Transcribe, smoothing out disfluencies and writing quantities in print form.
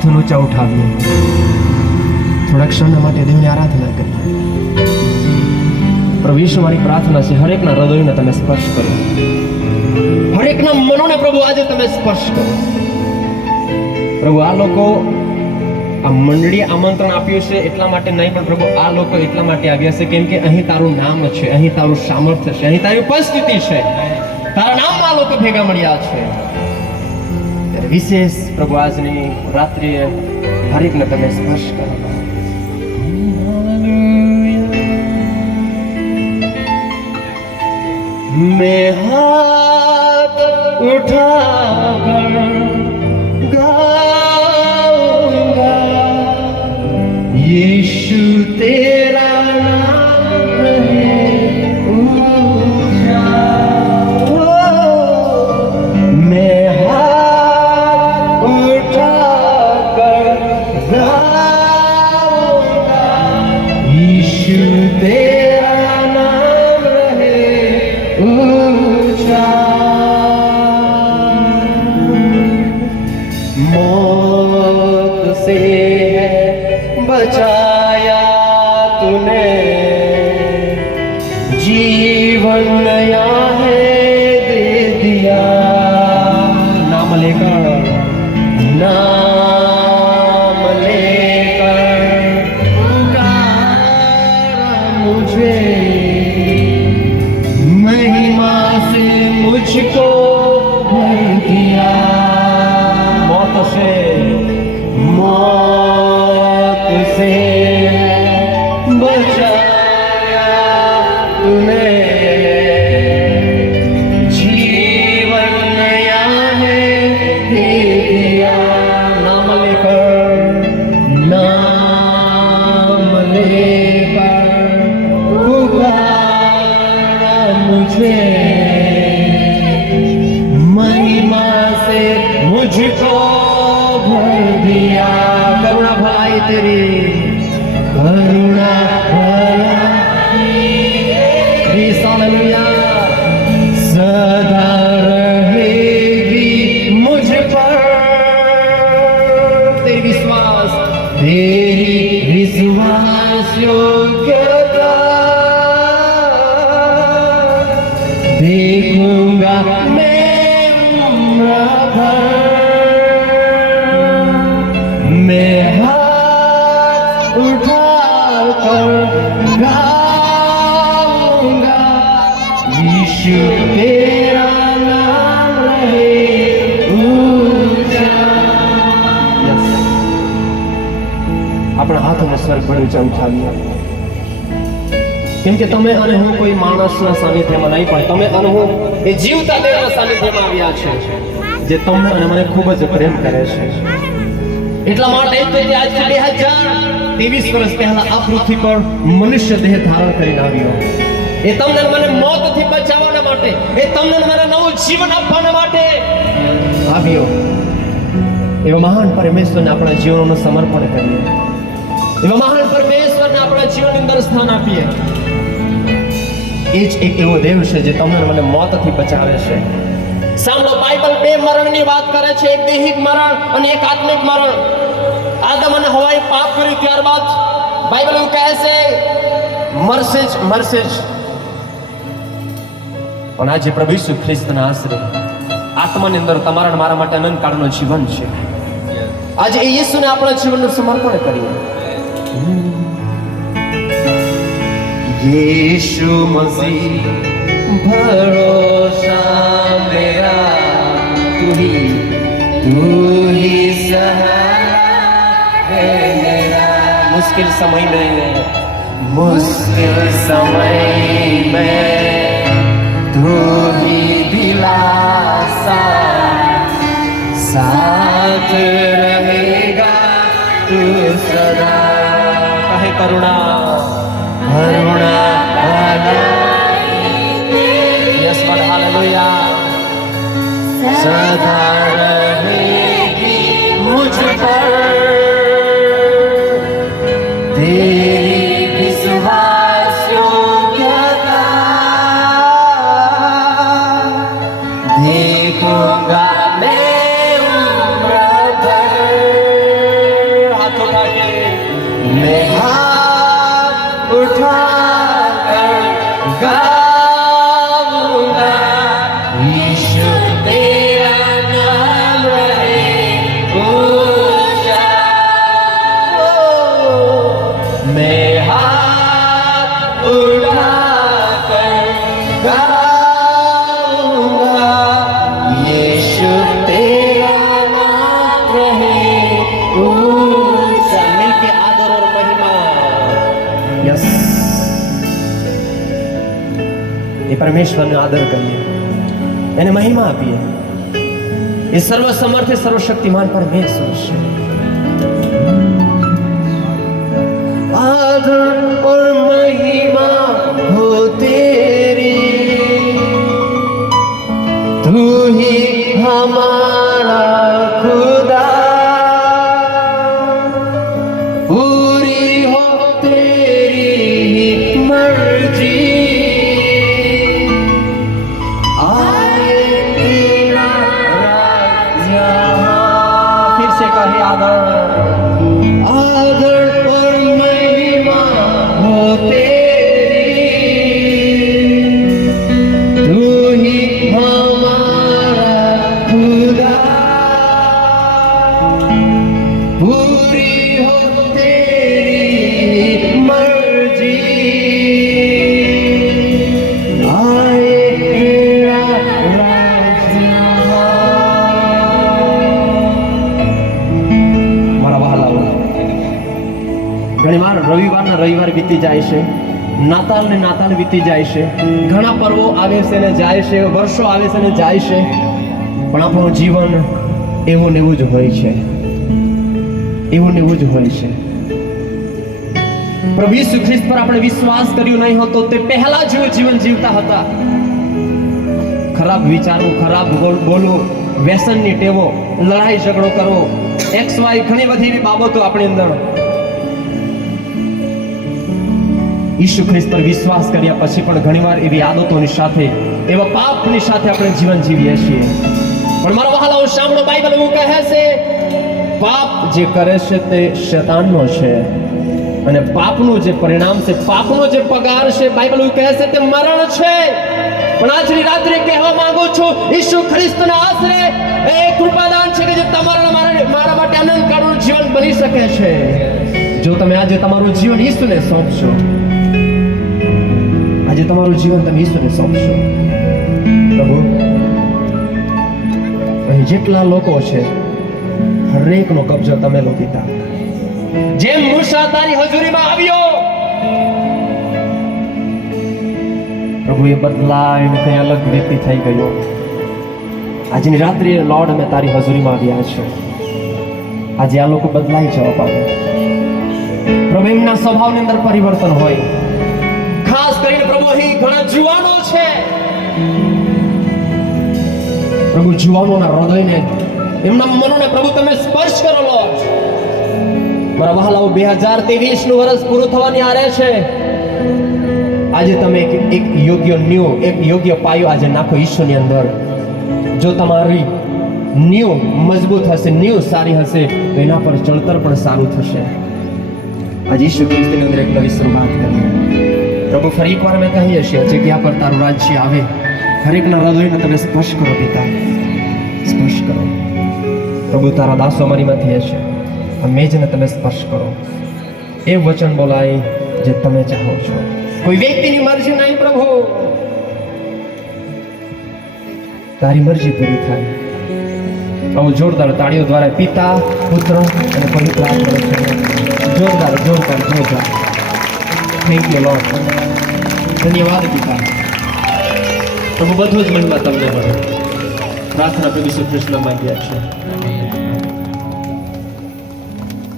हाथों ऊंचा उठाविए, थोड़ा क्षण माटे देवनी आराधना करिए। प्रभु यीशु मारी प्रार्थना से हरेक ना हृदय ने तमे स्पर्श करो, हरेक ना मनो ने प्रभु आज तमे स्पर्श करो। प्रभु आ लोको आ मंडळी आमंत्रण आप्યું છે એટલા માટે નહીં, પણ પ્રભુ આ લોકો એટલા માટે આવ્યા છે કેમ કે અહીં તારું નામ છે, અહીં તારું સામર્થ્ય છે, અહીં તારી ઉપસ્થિતિ છે, તારા નામમાં લોકો ભેગા મળ્યા છે। ત્યારે વિશેષ પ્રભુ આજની રાત્રિએ હરેકને તમે સ્પર્શ કરો। मैं हाथ उठाकर गाऊंगा, यीशु तेरा नाम है ऊंचा। मैं हाथ उठाकर गाऊंगा, यीशु तेरा नाम रहे ऊंचा। मौत से बचाया तूने, जीवन नया है दे दिया। नाम लेकर पुकारा मुझे, महिमा से मुझको भर दिया। मौत से बचाया तूने, जीवन नया है दे दिया। नाम लेकर पुकारा मुझे, महिमा से मुझको भर दिया। करुणा भलाई तेरी, करुणा भलाई हालेलुया सदा रहेगी मुझ पर। तेरी विश्वास योग्यता देखूंगा मैं उम्र भर। मैं हाथ उठाकर गाऊंगा, यीशु तेरा नाम रहे ऊंचा। આપણા હાથને સ્વર્ગ પર ઊંચા ઉઠાવીએ, કેમ કે તમે અને હું કોઈ માણસના સાનિધ્યમાં નહીં, પણ તમે અને હું એ જીવતા દેવના સાનિધ્યમાં આવ્યા છે, જે તમને અને મને ખૂબ જ પ્રેમ કરે છે। એટલા માટે આજથી 2023 વર્ષ પહેલા આ પૃથ્વી પર મનુષ્ય દેહ ધારણ કરીને આવ્યો। એ તમને મને મોતથી બચાવવાના માટે, એ તમને મને નવું જીવન આપવાના માટે આવ્યો। એવા મહાન પરમેશ્વરને આપણા જીવનનું સમર્પણ કરીએ, એવા મહાન પરમેશ્વરને આપણા જીવનની અંદર સ્થાન આપીએ। એ જ એક એવો દેવ છે જે તમને મને મોતથી બચાવે છે। સાંભળો, બાઇબલ બે મરણની વાત કરે છે, એક દૈહિક મરણ અને એક આત્મિક મરણ। આદમ અને હવાએ પાપ કર્યું, ત્યારબાદ બાઇબલ એવું કહે છે મરશે જ। પણ આજે પ્રભુ ઈસુ ખ્રિસ્તના આશરે આત્માની અંદર તમારા મારા માટે અનંત કાળનું જીવન છે। આજે એ ઈસુને આપણા જીવનનું સમર્પણ કરીએ। यीशु मसीह भरोसा मेरा, तू ही सहारा है मेरा। मुश्किल समय में तू ही दिलासा, साथ रहेगा तू सदा। कहे करुणा यस गॉड हालेलुया सदा रहेगी मुझ पर। तेरी विश्वास योग्यता देखूंगा मैं उम्र भर। मैं हाथ उठाकर गाऊंगा, यीशु तेरा नाम रहे ऊंचा। यस, हालेलुया सदा रहेगी मुझ पर। तेरी विश्वास योग्यता देखूंगा मैं उम्र भर। यीशु तेरा नाम रहे ऊंचा। मैं हाथ उठाकर गाऊंगा, यीशु तेरा नाम रहे ऊंचा। मिलके आदर और महिमा। यस, ये परमेश्वर ने आदर करिए, એને મહિમા આપીએ। એ સર્વસમર્થ સર્વશક્તિમાન પરમેશ્વર છે। आदर और महिमा हो तेरी, तू ही हमारा खुदा, पूरी हो तेरी मर्जी, आए तेरा राज्य। फिर से कहे आदर, आदर और महिमा हो तेरी, तू ही हमारा खुदा, पूरी हो तेरी मर्जी, आए तेरा राज्य। મારા વહાલાઓ, ઘણીવાર રવિવાર વીતી જાય છે, નાતાલ વીતી જાય છે, ઘણા પર્વો આવે છે ને જાય છે, વર્ષો આવે છે ને જાય છે, પણ આપણું જીવન એવું ને એવું જ હોય છે, એવું ને એવું જ હોય છે। પ્રભુ ઈસુ ખ્રિસ્ત પર આપણે વિશ્વાસ કર્યો નહીં હોતો તે પહેલા જેવું જીવન જીવતા હતા। ખરાબ વિચારવું, ખરાબ બોલવું, વ્યસનની ટેવો, લડાઈ ઝઘડો કરવો, XY ઘણી બધી એવી બાબતો આપણી અંદર। ઈસુ ખ્રિસ્ત પર વિશ્વાસ કર્યા પછી પણ ઘણીવાર એવી આદતોની સાથે, એવા પાપની સાથે આપણે જીવન જીવીએ છીએ। પણ મારા વહાલાઓ સાંભળો, બાઇબલ એવું કહે છે, પાપ જે કરે છે તે શૈતાનનો છે, અને પાપનું જે પરિણામ છે, પાપનો જે પગાર છે, બાઇબલ એવું કહે છે તે મરણ છે। પણ આજની રાત્રે કહેવા માંગુ છું, ઈસુ ખ્રિસ્તના આશરે એ કૃપાદાન છે કે જે તમારા મારા માટે અનંતકાળનું જીવન બની શકે છે। જો તમે આજે તમારું જીવન ઈસુને સોંપશો, આજે તમારું જીવન તમે ઈસુને સોંપશો, પ્રભુ અહીં જેટલા લોકો છે હરેકનો કબજો તમે લો પિતા। જેમ મૂસા તારી હજુરીમાં આવ્યો, પ્રભુ એ બદલાઈને કઈ અલગ વ્યક્તિ થઈ ગયો। આજની રાત્રે લોર્ડ અમે તારી હજુરીમાં આવ્યા છે, આજે આ લોકો બદલાઈ જવા પામે, પ્રભુ એમના સ્વભાવની અંદર પરિવર્તન હોય। ખાસ કરીને પ્રભુ અહીં ઘણા જુવાનો છે, પ્રભુ જુવાનોના હૃદયને, એમના મનોને પ્રભુ તમે સ્પર્શ કરો લોર્ડ। મારા વહાલાઓ, 2023 નું વર્ષ પૂરું થવાની આરે છે, આજે તમે એક યોગ્ય પાયો આજે નાખો ઈશ્વરની અંદર। જો તમારી નીવ મજબૂત હશે, નીવ સારી હશે, તો એના પર ચણતર પણ સારું થશે। આજે ઈસુ ખ્રિસ્તની અંદર એક નવી શરૂઆત કરીએ। પ્રભુ ફરી એકવાર અમે કહીએ છીએ, જગ્યા પર તારું રાજ્ય આવે, હરેકના હૃદયને તમે સ્પર્શ કરો પિતા, સ્પર્શ કરો પ્રભુ। તારા દાસો અમારીમાંથી હશે, આ મેજને તમે સ્પર્શ કરો, એ વચન બોલાય જે તમે ચાહો છો। કોઈ વ્યક્તિની મરજી નહીં પ્રભુ, તારી મરજી પૂરી થાય। પ્રભુ જોરદાર તાળીઓ દ્વારા પિતા, પુત્ર અને પવિત્ર આત્માને જોરદાર થેન્ક યુ લોર્ડ, ધન્યવાદ પિતા। પ્રભુ બધું જ મહિમા તમને મળે। પ્રાર્થના પ્રભુ ઈસુ ખ્રિસ્તના માંગ્યા છે।